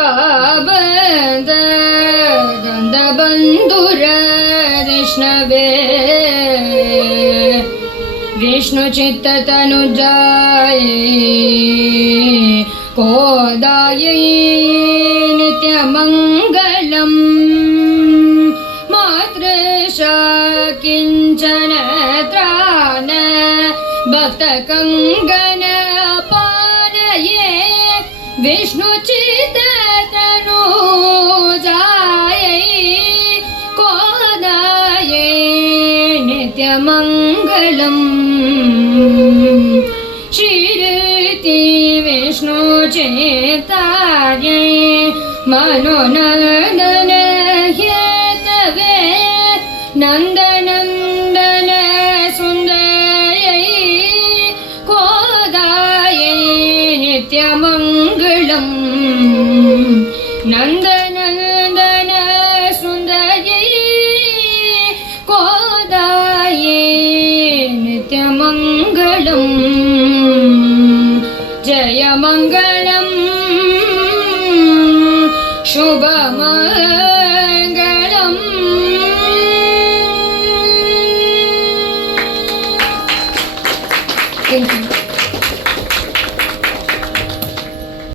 ಕಾಬಂದ ಗಂಧ ಬಂಧುರ ವಿಷ್ಣವೇ विष्णु चित्त तनुजाय कोदायै नित्यमङ्गलम् मातृशा किञ्चन त्राण भक्तकङ्गन पारये विष्णु चित्त तनुजाय कोदायै नित्यमङ्गलम् श्रीरति विष्णु चेतायै मनोनन्दन हेतवे नन्दनन्दन सुन्दर्यै कोदायै नित्यमङ्गलम् नन्दनन्दन सुन्दर्यै कोदायै नित्यमङ्गलम् जयमङ्गलम् शुभमङ्गलम् Thank you.